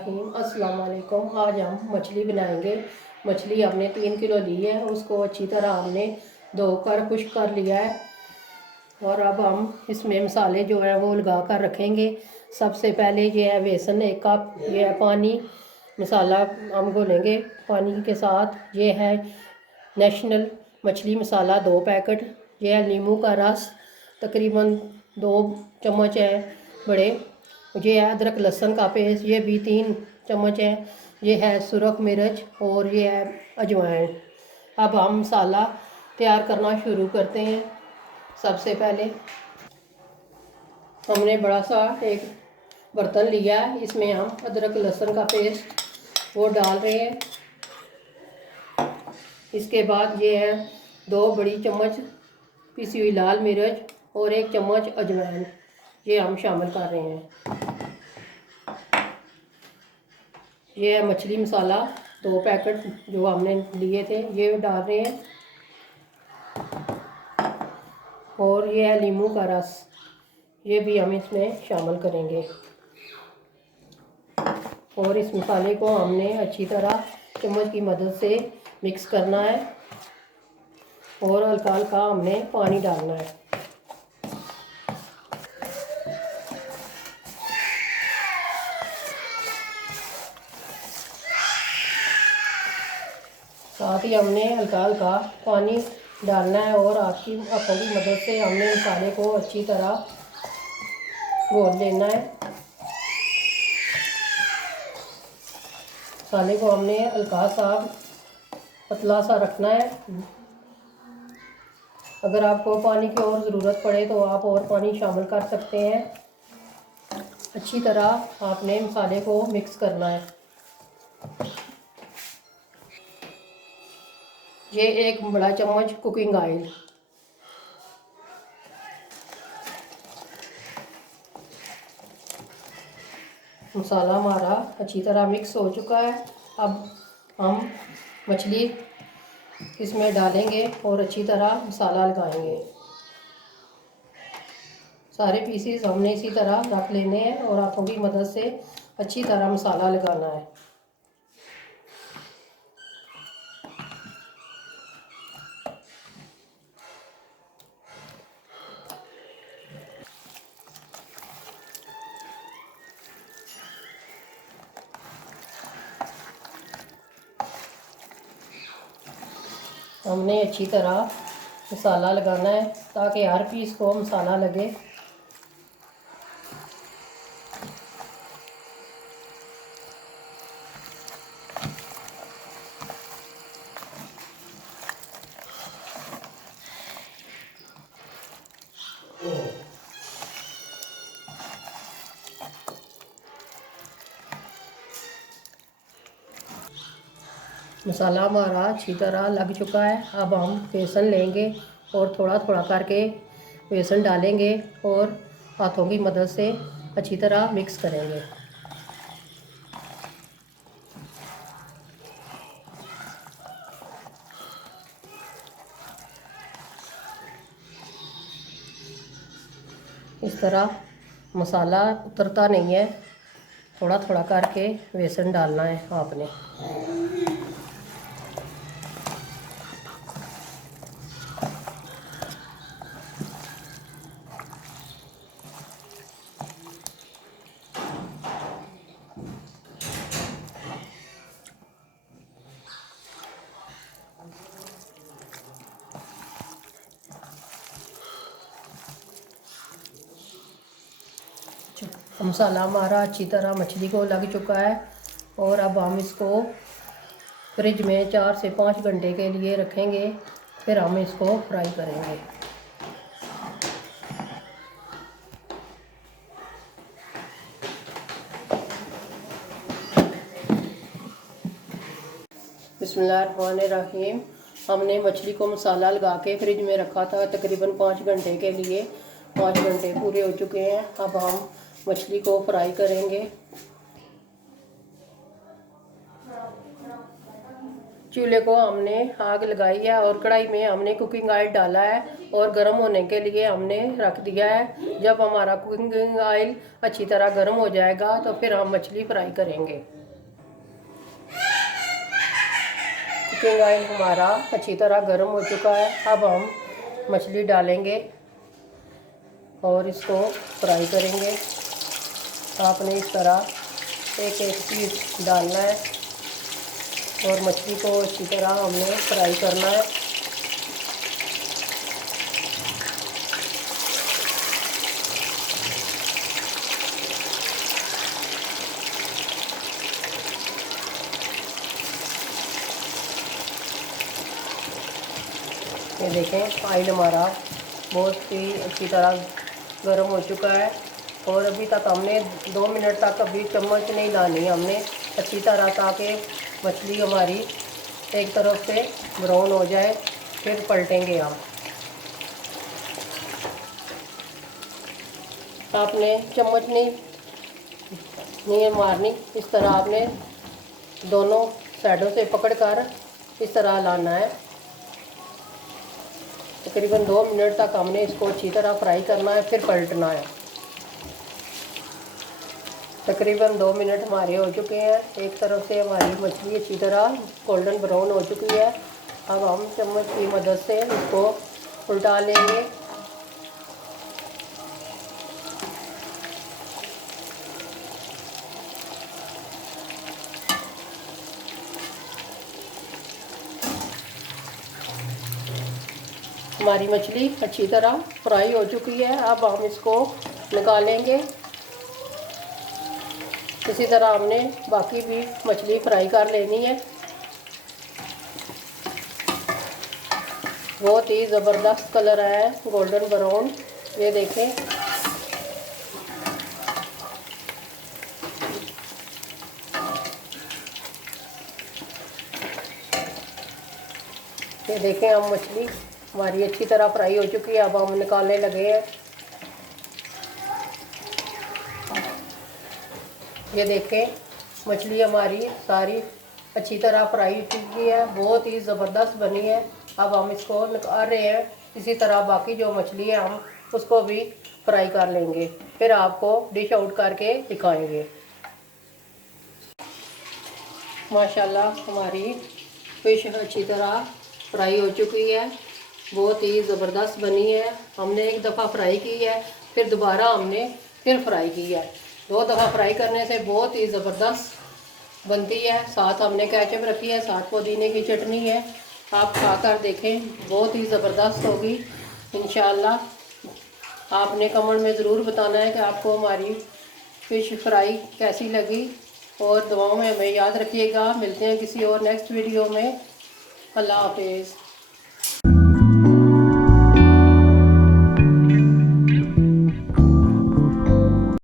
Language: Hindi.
बिस्मिल्लाहिर्रहमानिर्रहीम। अस्सलाम वालेकुम। आज हम मछली बनाएंगे। मछली हमने 3 किलो ली है, उसको अच्छी तरह हमने धोकर खुश्क कर लिया है। और अब हम इसमें मसाले जो है वो लगा कर रखेंगे। सबसे पहले ये है बेसन 1 कप, ये है पानी, मसाला हम घोलेंगे पानी के साथ। ये है नेशनल मछली मसाला 2 पैकेट। ये है नींबू का रस तकरीबन 2 चम्मच है बड़े। ये है अदरक लहसुन का पेस्ट, ये भी 3 चम्मच है। ये है सुरख मिर्च और ये है अजवाइन। अब हम मसाला तैयार करना शुरू करते हैं। सबसे पहले हमने बड़ा सा एक बर्तन लिया है, इसमें हम अदरक लहसुन का पेस्ट वो डाल रहे हैं। इसके बाद ये है 2 बड़ी चम्मच पिसी हुई लाल मिर्च और 1 चम्मच अजवाइन, ये हम शामिल कर रहे हैं। ये है मछली मसाला 2 पैकेट जो हमने लिए थे, ये डाल रहे हैं। और ये है नींबू का रस, ये भी हम इसमें शामिल करेंगे। और इस मसाले को हमने अच्छी तरह चम्मच की मदद से मिक्स करना है और हल्का हल्का हमने पानी डालना है। साथ ही हमने हल्का हल्का पानी डालना है और आपकी हाथों की मदद से हमने मसाले को अच्छी तरह घोल लेना है। मसाले को हमने हल्का सा पतला सा रखना है। अगर आपको पानी की और ज़रूरत पड़े तो आप और पानी शामिल कर सकते हैं। अच्छी तरह आपने मसाले को मिक्स करना है। ये 1 बड़ा चम्मच कुकिंग ऑयल, मसाला हमारा अच्छी तरह मिक्स हो चुका है। अब हम मछली इसमें डालेंगे और अच्छी तरह मसाला लगाएंगे। सारे पीसीस हमने इसी तरह रख लेने हैं और हाथों की मदद से अच्छी तरह मसाला लगाना है। हमने अच्छी तरह मसाला लगाना है ताकि हर पीस को मसाला लगे। मसाला हमारा अच्छी तरह लग चुका है। अब हम बेसन लेंगे और थोड़ा थोड़ा करके बेसन डालेंगे और हाथों की मदद से अच्छी तरह मिक्स करेंगे। इस तरह मसाला उतरता नहीं है, थोड़ा थोड़ा करके बेसन डालना है आपने। मसाला हमारा अच्छी तरह मछली को लग चुका है और अब हम इसको फ्रिज में 4 से 5 घंटे के लिए रखेंगे, फिर हम इसको फ्राई करेंगे। बिस्मिल्लाहिर्रहमानिर्रहीम। हमने मछली को मसाला लगा के फ्रिज में रखा था तकरीबन 5 घंटे के लिए। 5 घंटे पूरे हो चुके हैं। अब हम मछली को फ्राई करेंगे। चूल्हे को हमने आग लगाई है और कढ़ाई में हमने कुकिंग ऑयल डाला है और गर्म होने के लिए हमने रख दिया है। जब हमारा कुकिंग ऑयल अच्छी तरह गर्म हो जाएगा तो फिर हम मछली फ्राई करेंगे। कुकिंग ऑयल हमारा अच्छी तरह गर्म हो चुका है। अब हम मछली डालेंगे और इसको फ्राई करेंगे। आपने इस तरह एक एक पीस डालना है और मछली को अच्छी तरह हमने फ्राई करना है। ये देखें ऑयल हमारा बहुत ही अच्छी तरह गर्म हो चुका है और अभी तक हमने 2 मिनट तक अभी चम्मच नहीं डाली हमने अच्छी तरह, ताकि मछली हमारी एक तरफ से ब्राउन हो जाए। फिर पलटेंगे हम। आपने चम्मच नहीं मारनी, इस तरह आपने दोनों साइडों से पकड़कर इस तरह लाना है। तकरीबन 2 मिनट तक हमने इसको अच्छी तरह फ्राई करना है, फिर पलटना है। तकरीबन 2 मिनट हमारे हो चुके हैं। एक तरफ से हमारी मछली अच्छी तरह गोल्डन ब्राउन हो चुकी है। अब हम चम्मच की मदद से इसको उल्टा लेंगे। हमारी मछली अच्छी तरह फ्राई हो चुकी है। अब हम इसको निकालेंगे। इसी तरह हमने बाकी भी मछली फ्राई कर लेनी है। बहुत ही ज़बरदस्त कलर है, गोल्डन ब्राउन। ये देखें, ये देखें हम मछली हमारी अच्छी तरह फ्राई हो चुकी है। अब हम निकालने लगे हैं। ये देखें मछली हमारी सारी अच्छी तरह फ्राई हो चुकी है, बहुत ही ज़बरदस्त बनी है। अब हम इसको निकाल रहे हैं। इसी तरह बाकी जो मछली है हम उसको भी फ्राई कर लेंगे, फिर आपको डिश आउट करके दिखाएंगे। माशाल्लाह हमारी फिश अच्छी तरह फ्राई हो चुकी है, बहुत ही ज़बरदस्त बनी है। हमने एक दफ़ा फ्राई की है, फिर दोबारा हमने फिर फ्राई की है। 2 दफ़ा फ्राई करने से बहुत ही ज़बरदस्त बनती है। साथ हमने केचप रखी है, साथ पुदीने की चटनी है। आप खाकर देखें, बहुत ही ज़बरदस्त होगी इंशाअल्लाह। आपने कमेंट में ज़रूर बताना है कि आपको हमारी फ़िश फ्राई कैसी लगी और दुआओं में हमें याद रखिएगा। मिलते हैं किसी और नेक्स्ट वीडियो में। अल्लाह हाफिज़।